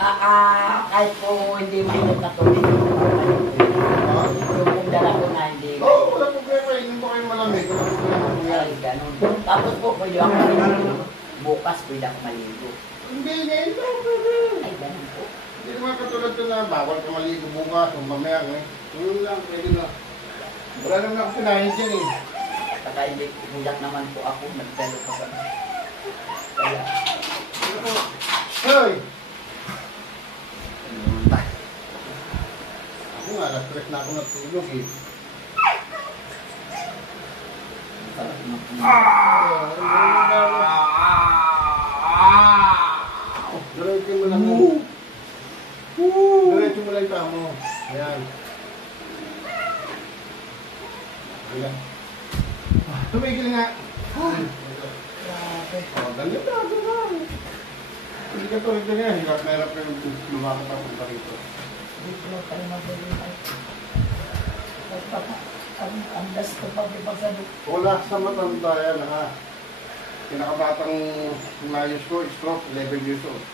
Kahit po hindi mo ito katulad yung dala ko na hindi. Oo, wala problema. Hindi mo kayo malamig. Wala problema. Ay, ganun. Tapos po, pwede ako maligo. Bukas, pwede ako maligo. Hindi, ngayon lang. Pwede. Ay, ganun po. Hindi naman katulad ito na bawal ka maligo bukas o mamaya. Ngayon lang, pwede na. Wala naman ako sinahin dyan eh. Saka hindi, bulak naman po ako. Nagtalo pa ba? Kaya, Hoy! Ako nga, na-stress na ako natulog eh. sarap naman. Diretso mo lang mo. Diretso mo lang yung tao mo. Ayan. Ayan. Tumigil nga. Ganyan na, ganyan. Hindi ka tulad na yan. Hirap na hirap yung lumakot ako pa rito. Hindi ko tayo magaling. Ang das ko pa pagsabi. Wala sa matanda yan ha. Pinakabatang mayos ko, stroke, 11 years old.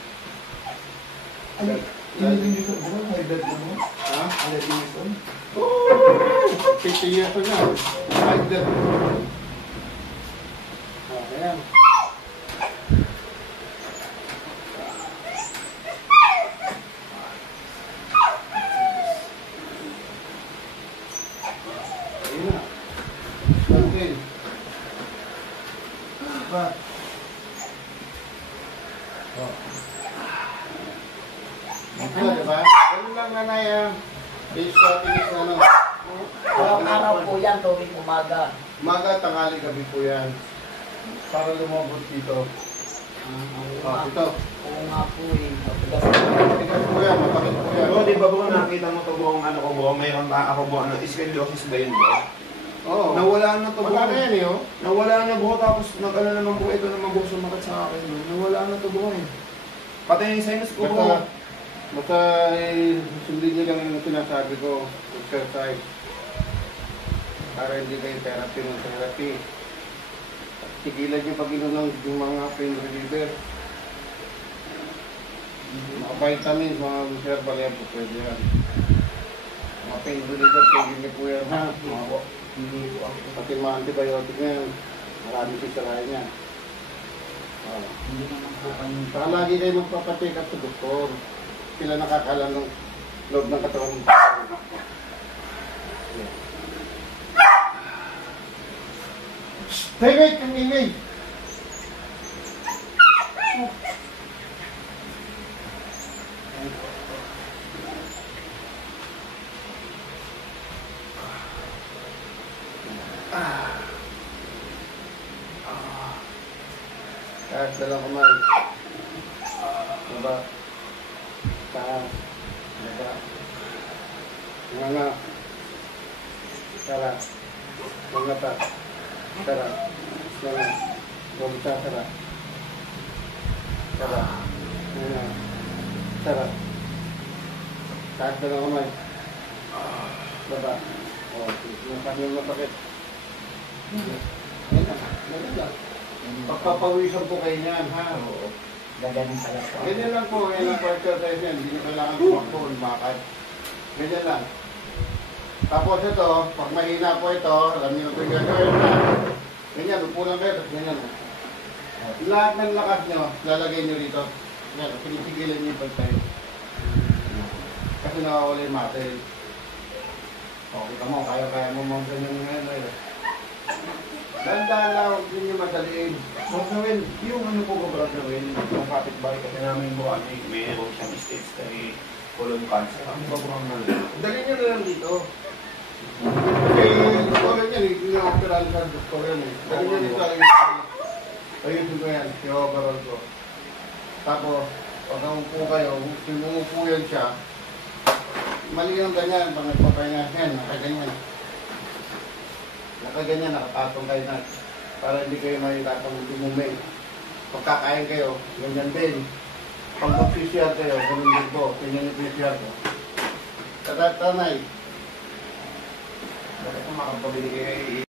Ano? 11 years old mo? High blood mo? Ha? 11 years old? Oh! 50 years old na. High blood. Ayan. Ayun na. Okay. Ba? Oh. Ito, diba? Ganun lang nanay ah. Base tinis na ano. Araw-araw po yan, tuwing umaga. Umaga, tanghali, gabi po yan. Para lumabot dito. Ito. Oo nga po eh. Tigas po yan, mapakit po yan. Bro, di ba bro nakita mo ito buong ano ko bro? Mayroon ba ako buong ano? Scoliosis ba yun bro? Oo. Nawala na to bro. Wala na yan eh oh. Nawala na bro, tapos nag-ano naman bro, ito naman bro sumakat sa akin bro. Nawala na to bro eh. Pati yung sinus ko bro. Basta sundin niyo lang yung sinasabi ko. Exercise. Para hindi kayo therapy ng therapy. Tigilan niyo pag-inom ng mga pain reliever. Mga vitamins, mga herbal yan po pwede yan. Mga pain reliever, pwede niyo po yan ha. Pati mga antibiotic na yan. Marami sisirahin yan. Hindi naman po kami. Saka lagi kayo magpapacheck up sa doktor. Sila nakakalam ng loob ng katawan mo. Hey, wait! Ang ingay! Kahit dalang kamay. Baba. Taas. Baba. Nga. Tara. Mangata. Tara. Nga. Gomita. Tara. Tara. Nga. Tara. Kahit dalang kamay. Baba. O, yung mapakit. Ganyan lang. Pagpapawisan po kayo niyan, ha? Oo. Gaganin pala po. Ganyan lang po, ganyan lang po exercise yan. Hindi nyo kailangan tumakbo, lumakad. Ganyan lang. Tapos ito, pag mahina po ito, alam nyo ito yung gagawin na. Ganyan, upo lang kayo, tapos ganyan. Lahat ng lakas nyo, lalagay nyo dito. Ganyan, pinipigilan nyo yung pagtayo. Kasi nakawala yung muscle. O, kita mo, kaya mo mga ganyan ngayon. Ganda lang, huwag ninyo madaliin. Huwag gawin, yung ano po ba gawin? Yung kapitbahay kasi namin bro, ano mayroon siyang stage na colon cancer. Ano ba bro ang ano? Dali nyo na lang dito. Kasi doktor yan, ina-operahan sa doktor yan eh. Dali nyo dito ayusin ko yan, i-overall ko. Tapos, pag umupo kayo, umupo yan siya, mali yung ganyan, pag nagpapahinga yan, nakaganyan. Nakaganyan, nakapatong kayo na. Para hindi kayo mahirapang dumumay. Pagkakain kayo, ganyan din. Pag mag-PCR kayo, ganyan din po. Ganyan yung PCR ko. Tatanay. Bakit kung makapabili kayo